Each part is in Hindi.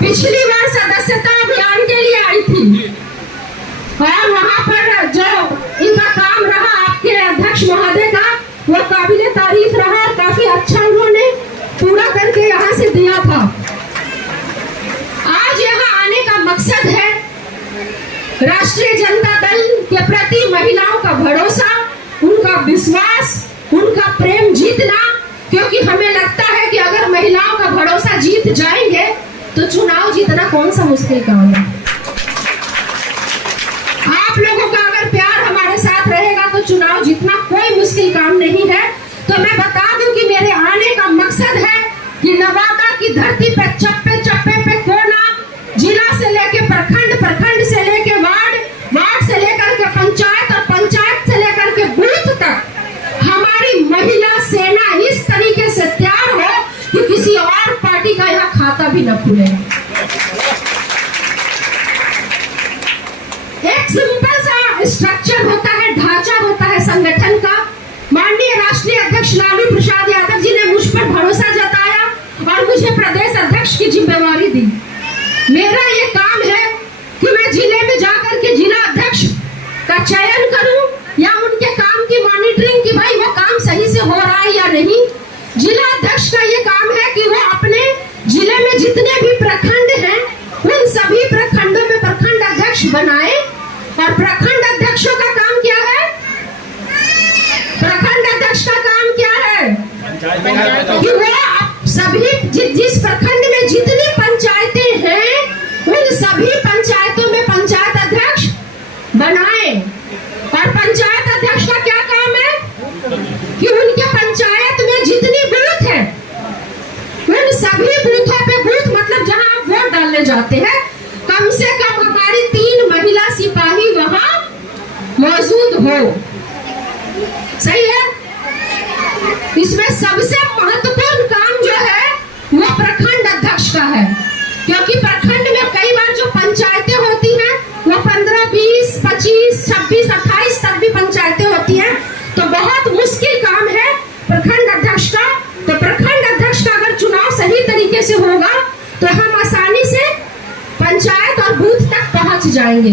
पिछली बार सदस्यता अभियान के लिए आई थी और वहां पर जो इनका काम रहा आपके अध्यक्ष महोदय का, वो काबिले तारीफ रहा और काफी अच्छा उन्होंने पूरा करके यहाँ से दिया था। आज यहाँ आने का मकसद है राष्ट्रीय जनता दल के प्रति महिलाओं का भरोसा, उनका विश्वास, उनका प्रेम जीतना, क्योंकि हमें लगता है कि अगर महिलाओं का भरोसा जीत जाएंगे तो चुनाव जीतना कौन सा मुश्किल काम है। आप लोगों का अगर प्यार हमारे साथ रहेगा तो चुनाव जीतना कोई मुश्किल काम नहीं है। तो मैं बता दूं कि मेरे आने का मकसद है कि नवादा की धरती पे चप्पे चप्पे पे कोना, जिला से लेके प्रखंड, प्रखंड से लेके वार्ड, वार्ड से लेकर के पंचायत और पंचायत से लेकर के बूथ तक हमारी महिला सेना इस तरीके से तैयार हो कि किसी और पार्टी का यहाँ खाता भी न खुले। एक सिंपल सा स्ट्रक्चर होता है, ढांचा होता है संगठन का। माननीय राष्ट्रीय अध्यक्ष लालू प्रसाद यादव जी ने मुझ पर भरोसा जताया और मुझे प्रदेश अध्यक्ष की जिम्मेवारी दी। मेरा ये काम है कि मैं जिले में जाकर के जिला अध्यक्ष का चयन करूं या उनके काम की मॉनिटरिंग कि भाई वो काम सही से हो रहा है या नहीं। जिला अध्यक्ष का ये काम है कि वो अपने जिले में जितने भी प्रखंड हैं उन सभी प्रखंडों में प्रखंड अध्यक्ष बनाए। और प्रखंड अध्यक्षों का काम क्या है? प्रखंड अध्यक्ष का काम क्या है कि वो सभी जिस प्रखंड में जितनी पंचायतें हैं उन सभी पंचायतों में पंचायत अध्यक्ष बनाए। और पंचायत अध्यक्ष का क्या काम है कि उनके पंचायत में जितनी बूथ है उन सभी बूथों पे, बूथ मतलब जहां आप वोट डालने जाते हैं, कम से कम हमारी 3 महिला सिपाही वहां मौजूद हो। सही है। इसमें सबसे महत्वपूर्ण काम जो है वो प्रखंड अध्यक्ष का है, क्योंकि प्रखंड में कई बार जो पंचायतें होती हैं वो 15, 20, 25, 26, 28 तक भी पंचायतें होती हैं। तो बहुत मुश्किल काम है प्रखंड अध्यक्ष का। तो प्रखंड अध्यक्ष का अगर चुनाव सही तरीके से होगा तो हम आसानी से पंचायत और बूथ तक पहुंच जाएंगे।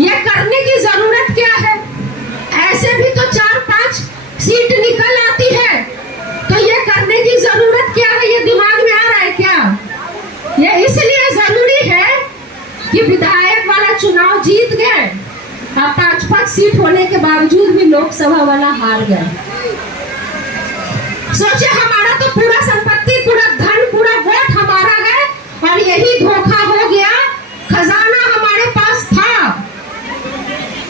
ये करने की जरूरत क्या है? ऐसे भी तो 4-5 सीट निकल आती है, तो ये करने की जरूरत क्या है? ये दिमाग में आ रहा है क्या? ये इसलिए जरूरी है कि विधायक वाला चुनाव जीत गए और 5-5 सीट होने के बावजूद भी लोकसभा वाला हार गया। सोचे हमारा तो पूरा संपत्ति, पूरा धन, पूरा वोट हमारा है और यही धोखा हो गया। खजाना हमारे पास था।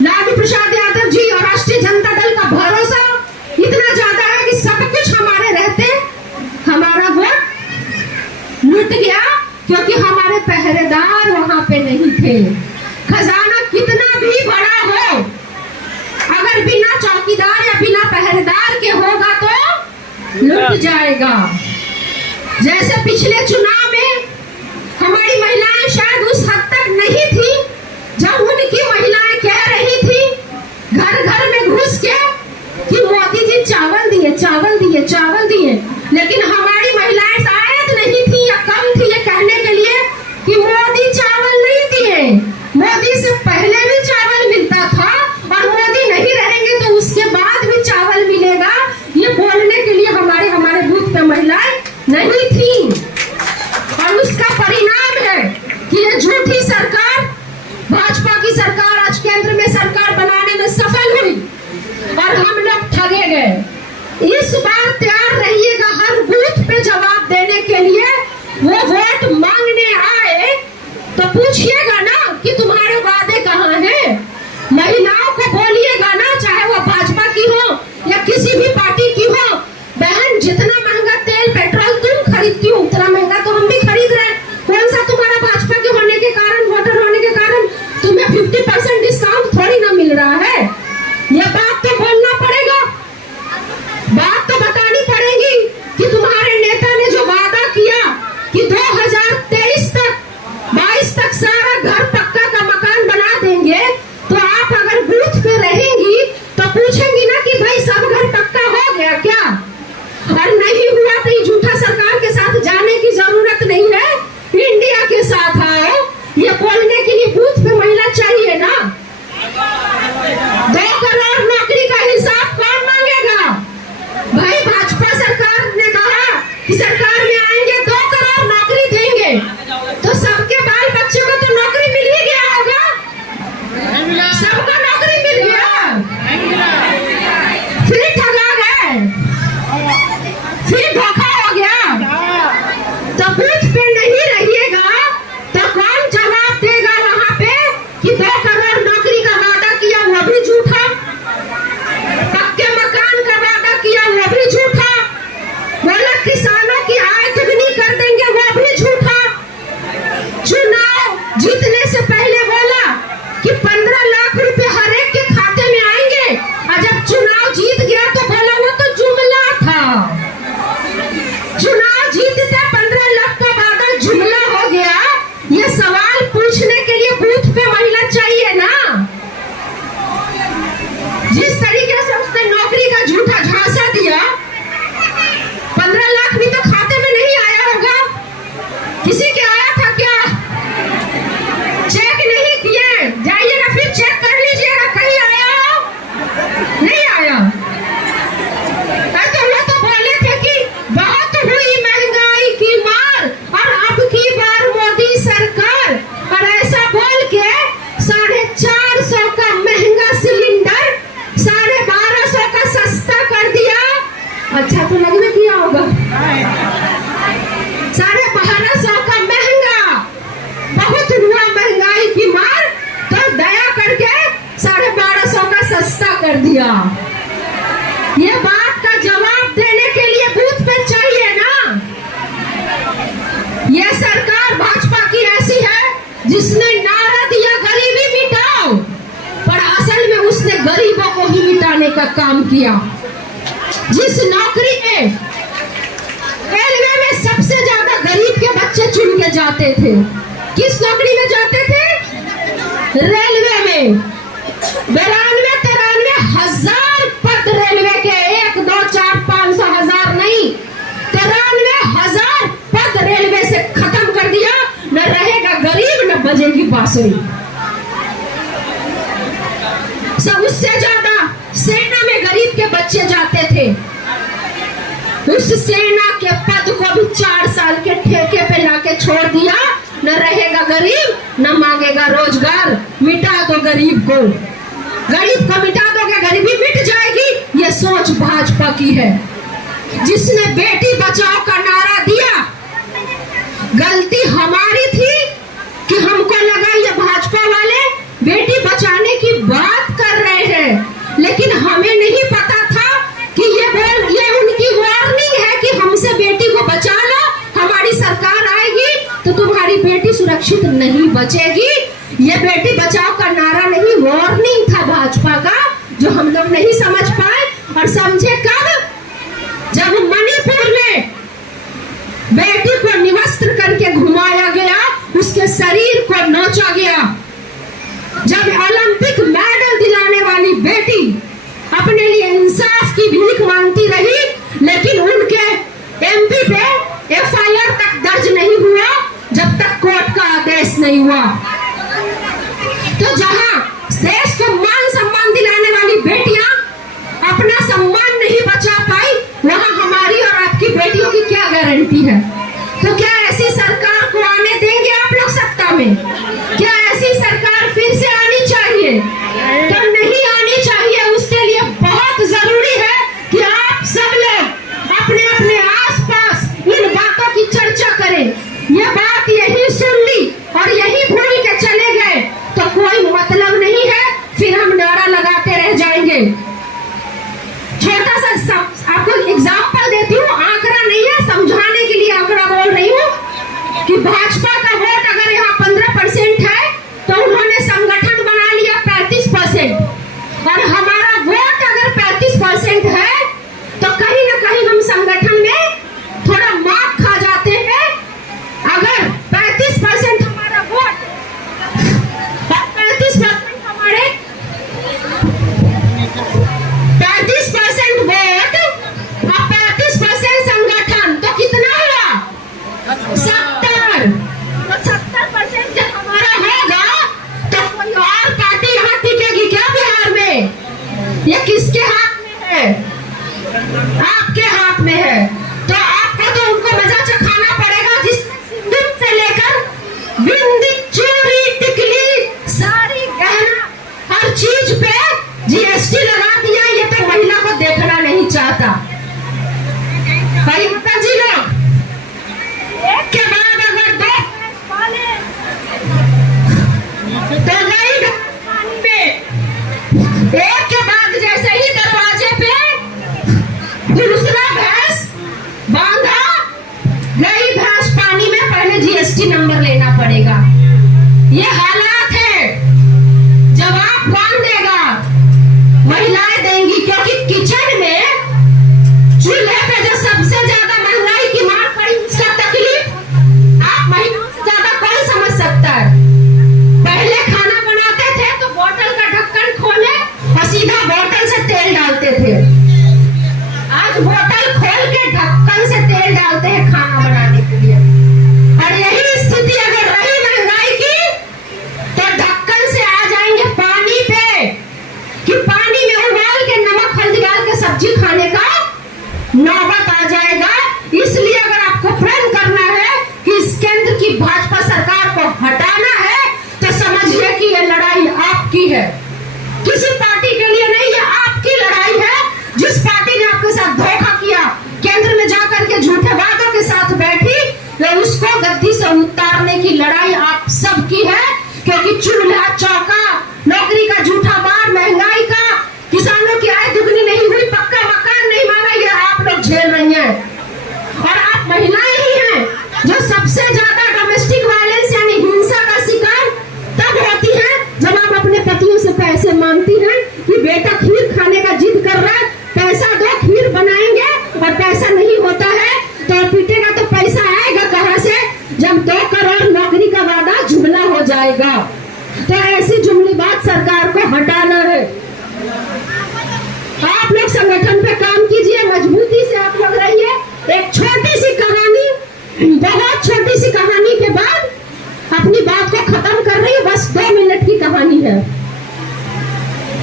लालू प्रसाद यादव जी और राष्ट्रीय जनता दल का भरोसा इतना ज्यादा है कि सब कुछ हमारे रहते हमारा वोट लूट गया, क्योंकि हमारे पहरेदार वहां पे नहीं थे। खजाना कितना भी बड़ा हो, अगर बिना चौकीदार या बिना पहरेदार के होगा तो लूट जाएगा। जैसे पिछले चुनाव में हमारी महिलाएं शायद उस हद तक नहीं थी जब उनकी महिलाएं कह रही थी घर घर में घुस के कि मोदी जी चावल दिए, चावल दिए, चावल दिए, लेकिन हमारी महिलाएं शायद नहीं थी या कम थी ये कहने के लिए कि मोदी चावल नहीं दिए। मोदी से पहले भी चावल मिलता था और मोदी नहीं रहेंगे तो उसके बाद भी चावल मिलेगा, ये बोलने के लिए हमारे बूथ पे महिलाएं नहीं थी। और उसका परिणाम है कि ये झूठी सरकार, भाजपा की सरकार आज केंद्र में सरकार बनाने में सफल हुई और हम लोग ठगे गए। इस बार तैयार रहिएगा हर बूथ पे जवाब देने के लिए। वो वोट मांगने आए तो पूछिएगा ना कि तुम्हारे वादे कहाँ हैं। महिलाओं को बोलिएगा ना, चाहे वो भाजपा की हो या किसी भी पार्टी की हो, बहन जितना महंगा तेल पेट्रोल तुम खरीदती हो उतना महंगा तो हम भी खरीद रहे हैं। कौन सा तुम्हारा भाजपा के होने के कारण, वोटर होने के कारण तुम्हें 50% डिस्काउंट थोड़ी ना मिल रहा है। ये बात तो बोलना पड़ेगा, बात तो बतानी पड़ेगी कि तुम्हारे नेता ने जो वादा किया कि 2023 तक 22 तक सारा घर पक्का का मकान बना देंगे, तो आप अगर बूथ पे रहेंगी तो पूछेंगी ना कि भाई सब घर पक्का हो गया क्या? और नहीं हुआ तो ये झूठा सरकार के साथ जाने की जरूरत नहीं है। बोलने के लिए बूथ पे महिला चाहिए ना। 2 करोड़ नौकरी का हिसाब कौन मांगेगा? भाई भाजपा सरकार ने कहा कि सरकार में आएंगे 2 करोड़ नौकरी देंगे, तो सबके बाल बच्चों को तो नौकरी मिल ही गया होगा। सबको नौकरी मिल गया, फिर ठगा गए, फिर धोखा हो गया। तो बूथ पे नहीं रहिएगा तो कौन जवाब देगा वहां पे कि 2 करोड़ नौकरी का वादा किया वो भी झूठा, पक्के मकान का वादा किया वो भी झूठा, बोला किसानों की आय दुगनी कर देंगे वो भी झूठा, चुनाव जीतने से पहले बोला कि 15 लाख रुपए हर एक के खाते में आएंगे, और जब चुनाव जीत गया तो बोला वो तो जुमला था। चुनाव जीतते 15 लाख का वादा जुमला हो गया। ये सवाल पूछने के लिए बूथ पे महिला चाहिए ना। जिस तरीके से उसने नौकरी का झूठा झांसा दिया, 15 लाख भी तो खाते में नहीं आया होगा। किसी के आया था क्या? चेक नहीं किए, जाइएगा फिर चेक कर लीजिएगा कहीं आया हो, नहीं आया। तो वो तो बोले थे कि बहुत हुई महंगाई की मार और अब की बार मोदी सरकार, और ऐसा बोल के 450 का महंगा सिलेंडर 1250 का सस्ता कर दिया। अच्छा तो लगने किया होगा। 1250 का महंगा, बहुत हुआ महंगाई की मार, तो दया करके 1250 का सस्ता कर दिया। ये बात का जवाब देने के लिए बूथ पे चाहिए ना। ये सरकार भाजपा की ऐसी है जिसने नारा दिया गरीबी मिटाओ, पर असल में उसने गरीबों को ही मिटाने का काम किया। जिस नौकरी में रेलवे में सबसे ज्यादा गरीब के बच्चे चुन के जाते थे, किस नौकरी में जाते थे? रेलवे में 92-93 हजार पद रेलवे के, 1, 2, 4, 500 हजार नहीं, 93 हजार पद रेलवे से खत्म कर दिया। न रहेगा गरीब न बजेगी बांसुरी। सब उससे ज्यादा सेना में गरीब के बच्चे जाते थे। उस सेना के पद को भी 4 साल के ठेके पे लाके छोड़ दिया। न रहेगा गरीब न मांगेगा रोजगार। मिटा दो गरीब को, गरीब को मिटा दोगे गरीबी मिट जाएगी। ये सोच भाजपा की है। जिसने बेटी बचाओ का नारा दिया, गलती हमारी थी कि हमको लगा ये भाजपा वाले बेटी बचाने की बात कर रहे हैं, लेकिन हमें नहीं पता था कि ये उनकी वार्निंग है कि हमसे बेटी को बचा लो, हमारी सरकार आएगी तो तुम्हारी बेटी सुरक्षित नहीं बचेगी। ये बेटी बचाओ का नारा नहीं, वार्निंग था भाजपा का, जो हम लोग नहीं समझ पाए। और समझे कब? जब मणिपुर में बेटी को निवस्त्र करके घुमाया गया, उसके शरीर को नोचा गया। जब ओलंपिक मेडल दिलाने वाली बेटी अपने लिए इंसाफ की भीख मांगती रही, लेकिन उनके एमपी पे एफआईआर तक दर्ज नहीं हुआ जब तक कोर्ट का आदेश नहीं हुआ। तो जहां देश को मान सम्मान दिलाने वाली बेटियां अपना सम्मान नहीं बचा पाई, वहां हमारी और आपकी बेटियों की क्या गारंटी है? तो क्या ऐसी सरकार को आने देंगे आप लोग सत्ता में? क्या ऐसी सरकार फिर से आनी चाहिए? तो नहीं आनी चाहिए। उसके लिए बहुत जरूरी है कि आप सब लोग अपने अपने आसपास इन बातों की चर्चा करें। ये बात यही सुन ली और यही भूल के चले गए तो कोई मतलब नहीं है, फिर हम नारा लगाते रह जाएंगे। छोटा सा आपको एग्जाम्पल देती हूँ, आंकड़ा नहीं है, समझाने के लिए आंकड़ा बोल रही हूँ कि भाजपा का वोट अगर यहाँ 15% समझिए कि ये लड़ाई आपकी है, किसी पार्टी के लिए नहीं, ये आपकी लड़ाई है। जिस पार्टी ने आपके साथ धोखा किया, केंद्र में जाकर के झूठे वादों के साथ बैठी, वे उसको गद्दी से उतारने की लड़ाई आप सबकी है। क्योंकि चूल्हा चौका, नौकरी का झूठा वार, महंगाई का, किसानों की आय दुगनी नहीं हुई, पक्का मकान नहीं मांगा, ये आप लोग झेल रही हैं। और आप महिलाएं ही हैं जो सबसे ज्यादा डोमेस्टिक वायलेंस यानी हिंसा का शिकार तब होती है जब आप अपने पतियों से पैसे मांगती हैं कि बेटा खीर खाने का जिद कर रहा है, पैसा दो, खीर बनाएंगे, और पैसा नहीं होता है तो पीटेगा तो पैसा आएगा कहां से, जब 2 करोड़ नौकरी का वादा जुमला हो जाएगा। तो ऐसी जुमली बात सरकार को हटाना है। आप लोग संगठन पे काम कीजिए, मजबूती से आप लोग रहिए। एक छोटी सी कहानी, बहुत छोटी सी कहानी के बाद अपनी बात को खत्म कर रही है, बस 2 मिनट की कहानी है।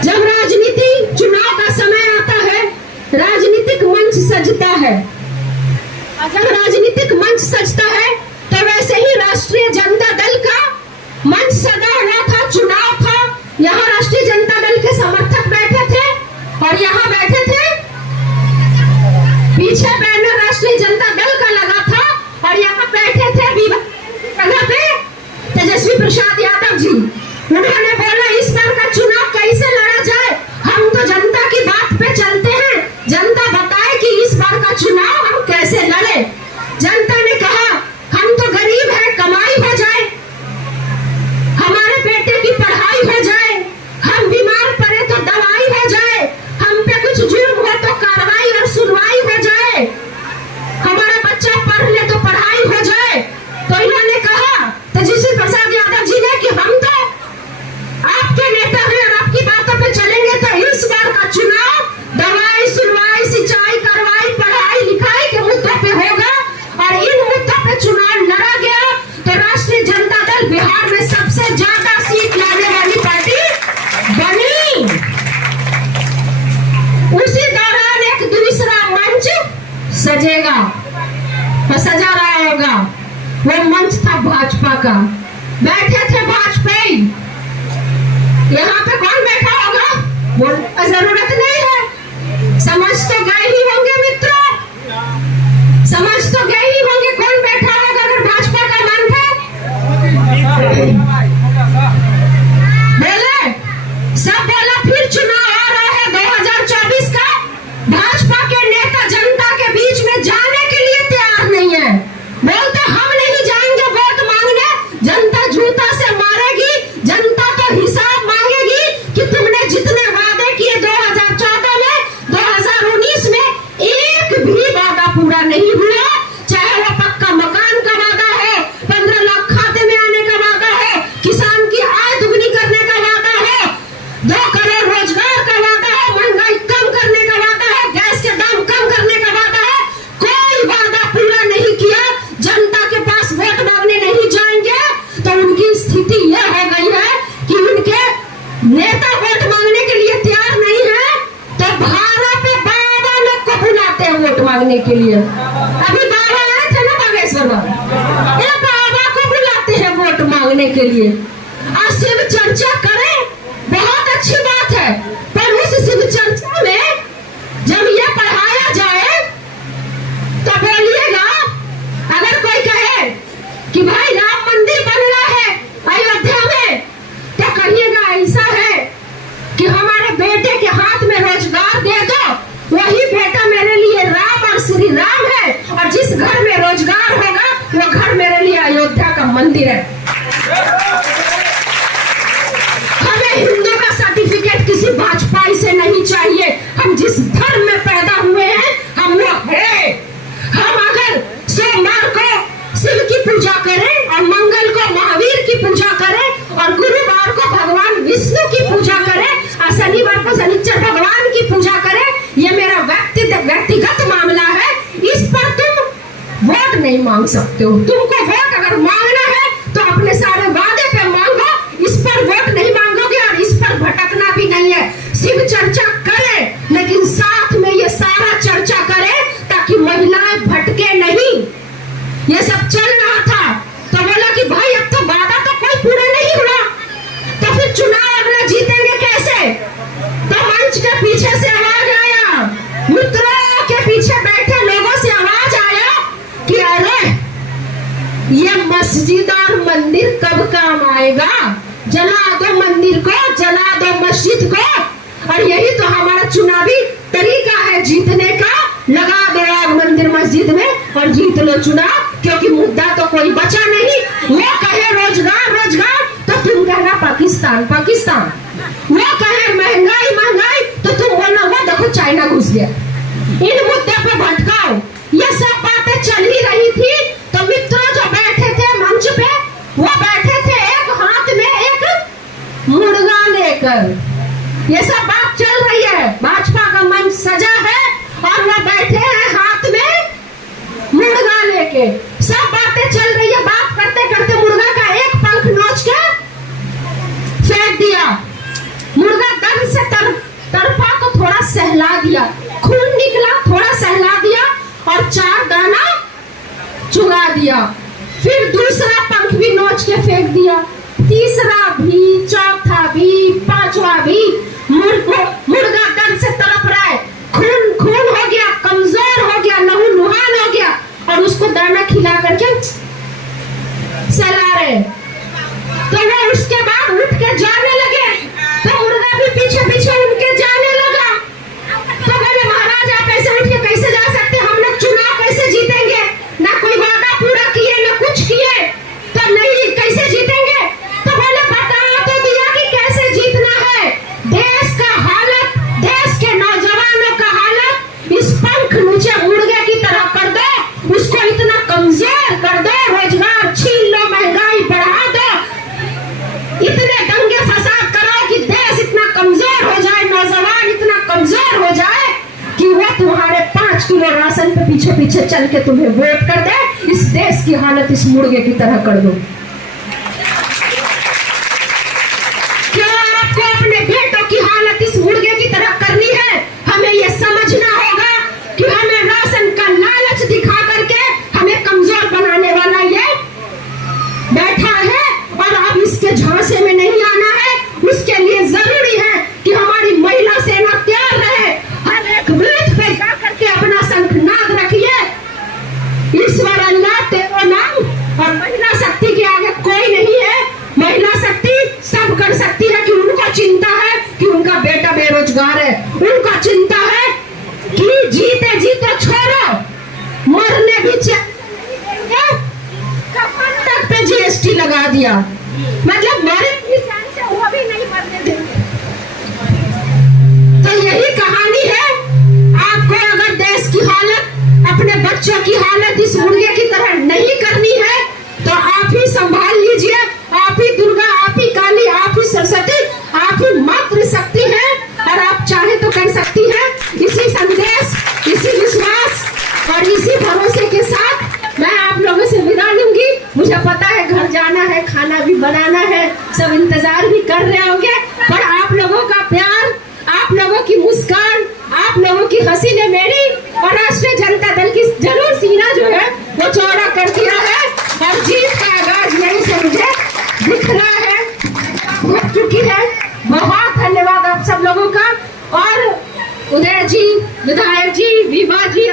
जब राजनीति चुनाव का समय आता है, राजनीतिक मंच सजता है। जब राजनीतिक मंच सजता है तो वैसे ही राष्ट्रीय जनता दल का मंच सजा हुआ था, चुनाव था। यहाँ राष्ट्रीय जनता दल के समर्थक बैठे थे और यहाँ बैठे थे, पीछे बैनर राष्ट्रीय जनता दल का लगा था और यहाँ बैठे थे जगह पे तेजस्वी प्रसाद यादव जी। उन्होंने बोला इस बार का चुनाव कैसे लड़ा जाए, हम तो जनता की बात पे चलते हैं, जनता बताए कि इस बार का चुनाव हम कैसे लड़े। जनता ने कहा हम तो गरीब हैं, कमाई हो जाए, हमारे बेटे की पढ़ाई हो जाए, हम बीमार पड़े तो दवाई हो जाए, हम पे कुछ जुर्म हो तो कार्रवाई और सुनवाई हो जाए, हमारा बच्चा पढ़ ले तो पढ़ाई हो जाए। तो इन्होंने कहा तेजस्वी प्रसाद यादव जी ने कि हम तो आपके नेता हैं और आपकी बातों पे चलेंगे, तो इस बार का चुनाव दवाई, सुनवाई, सिंचाई, कार्रवाई, पढ़ाई लिखाई के मुद्दों पे होगा। और इन मुद्दों पे चुनाव लड़ा गया तो राष्ट्रीय जनता दल बिहार में सबसे ज्यादा सीट लाने वाली पार्टी बनी। उसी दौरान एक दूसरा मंच सजेगा, सजा रहा होगा, वो मंच था भाजपा का। बैठे थे भाजपाई, यहाँ पे कौन बैठा होगा बोलने की जरूरत नहीं है, समझ तो गए ही होंगे मित्रों, समझ तो गए ही होंगे कौन बैठा होगा अगर भाजपा का मन है। बोले सब बोला फिर चुनाव आ रहा है 2024 का, भाजपा के नेता जनता के बीच में जाने के लिए तैयार नहीं है, बोलते हम नहीं जाएंगे वोट मांगने, जनता जूता से मारेगी, जनता तो हिसाब मांगेगी कि तुमने जितने वादे किए 2014 में, 2019 में एक भी वादा पूरा नहीं हुआ, चाहे वो पक्का मकान का वादा है, 15 लाख खाते में आने का वादा है, किसान की आय दुगनी करने का वादा है, 2 करोड़ रोजगार का वादा है, महंगाई कम करने का वादा है, गैस के दाम कम करने का वादा है, कोई वादा पूरा नहीं किया। जनता के पास वोट मांगने नहीं जाएंगे तो उनकी स्थिति यह हो गई है कि उनके नेता वोट मांगने के लिए तैयार नहीं है, तो भाड़ा पे बाबा लोग को बुलाते हैं वोट मांगने के लिए। अभी बाबा आए थे ना बागेश्वर बाबा, ये बाबा को बुलाते हैं वोट मांगने के लिए। और शिव चर्चा करें, बहुत अच्छी बात है, पर उस शिव चर्चा में जब ये पढ़ाया जाए तो बोलिएगा, अगर कोई कहे कि भाई राम मंदिर बन रहा है अयोध्या में, तो कहिएगा ऐसा है कि हमारे बेटे के हाथ में रोजगार दे दो, वही बेटा मेरे लिए राम और श्री राम है, और जिस घर में रोजगार होगा वो घर मेरे लिए अयोध्या का मंदिर है। हमें हिंदू का सर्टिफिकेट किसी भाजपाई से नहीं चाहिए, हम जिस धर्म में पैदा हुए हैं हम वो है। हम अगर सोमवार को शिव की पूजा करें और मंगल को महावीर की पूजा करें और गुरुवार को भगवान विष्णु की पूजा करें और शनिवार को शनिचर भगवान की पूजा करें, ये मेरा व्यक्तिगत मामला है, इस पर तुम वोट नहीं मांग सकते हो। तुमको वोट अगर मांगना है तो अपने सारे वादे पे मांगो, इस पर वोट नहीं मांगोगे और इस पर भटकना भी नहीं है। शिव चर्चा करें लेकिन साथ में ये सारा चर्चा करें ताकि महिलाएं भटके नहीं। ये सब चल रहा था तो बोला कि भाई अब तो वादा तो कोई पूरा नहीं हुआ, तो चुनाव अगला जीतेंगे कैसे? तो मंच के पीछे से आवाज आया, मित्रों के पीछे बैठे लोगों से आवाज आया कि अरे ये मस्जिद और मंदिर कब काम आएगा? जला दो मंदिर को, जला दो मस्जिद को। और यही तो हमारा चुनावी तरीका है जीतने का। लगा दो आग मंदिर मस्जिद में और जीत लो चुनाव, क्योंकि मुद्दा तो कोई बचा नहीं। वो कहे रोजगार रोजगार तो तुम कहना पाकिस्तान पाकिस्तान। वो कहे महंगाई महंगाई तो तुम बोलना वो देखो चाइना घुस गया। इन मुद्दे पे भटकाओ। ये सब बातें चल ही रही थी तो मित्रों जो बैठे थे मंच पे, वो बैठे थे एक हाथ में एक मुर्गा लेकर। ये सब बात चल रही है, भाजपा का मंच सजा है और वो बैठे हैं हाथ में मुर्गा लेके। सब बातें चल रही है, बात करते करते मुर्गा का एक पंख नोच के फेंक दिया। मुर्गा दर्द से तड़पा तो थोड़ा सहला दिया, खून निकला, थोड़ा सहला दिया और 4 दाना चुगा दिया। फिर दूसरा पंख भी नोच के फेंक दिया, तीसरा भी, चौथा भी, 5वां भी। मुर्गा दर्द से तड़प रहा है, खून खून हो गया, कमजोर हो गया, लहूलुहान हो गया और उसको दाना खिला करके सहला रहे। तो वो उसके बाद उठ के जाने लगे तो मुर्गा भी पीछे पीछे उनके जाने लगा। तो बोले महाराज आप ऐसे उठ के कैसे जा सकते? हम लोग चुनाव कैसे जीतेंगे? ना कोई वादा पूरा किए ना कुछ किए, तो नहीं कैसे जीतेंगे? तो बोले बता तो दिया कि कैसे जीतना है। देश का हालत, देश के नौजवानों का हालत इस पंख नीचे मुर्गे की तरह कर दो, उसको इतना कमजोर कर दो, रोजगार छीन लो, महंगाई बढ़ा दो, इतने दंगे फसाद करो कि देश इतना कमजोर हो जाए, नौजवान इतना कमजोर हो जाए कि वो तुम्हारे 5 किलो राशन पे पीछे पीछे चल के तुम्हें वोट कर दे। इस देश की हालत इस मुर्गे की तरह कर दो। क्या आपको अपने बेटों की हालत इस मुर्गे की तरह करनी है? हमें ये समझना होगा कि हमें राशन का लालच दिखा करके हमें कमजोर बनाने वाला ये बैठा है और अब इसके झांसे में नहीं आना है। उसके लिए जरूरी है कि हमारी महिला सेना तैयार रहे। हर एक बूथ पे जाकर के अपना शंखनाद रखिए, ईश्वर अल्लाह तेरा नाम। और महिला शक्ति के आगे कोई नहीं है। महिला शक्ति सब कर सकती है कि उनको चिंता है कि उनका बेटा बेरोजगार है, उनको चिंता है कि जीते जीते छोड़ो मरने भी कफन तक पे जीएसटी लगा दिया, मतलब मरे भी चांस है, वो भी नहीं मरने देंगे। तो यही कहानी है। आपको अगर देश की हालत, अपने बच्चों की हालत इस मुर्गे की तरह नहीं करनी है तो आप ही संभाल लीजिए। आप ही दुर्गा, आप ही काली, आप ही सरस्वती, आप ही मातृ शक्ति है और आप चाहे तो कर सकती हैं। इसी संदेश, इसी विश्वास और इसी भरोसे के साथ मैं आप लोगों से विदा लूंगी। मुझे पता है घर जाना है, खाना भी बनाना है, सब इंतजार भी कर रहे होंगे, पर आप लोगों का प्यार, आप लोगों की मुस्कान, आप लोगों की हंसी ने मेरी और राष्ट्रीय जनता दल की जरूर सीना जो है वो चौड़ा कर दिया है और जीत का आगाज यही से मुझे दिख रहा है, हो चुकी है। बहुत धन्यवाद आप सब लोगों का। और उदय जी, विधायक जी, विभा जी।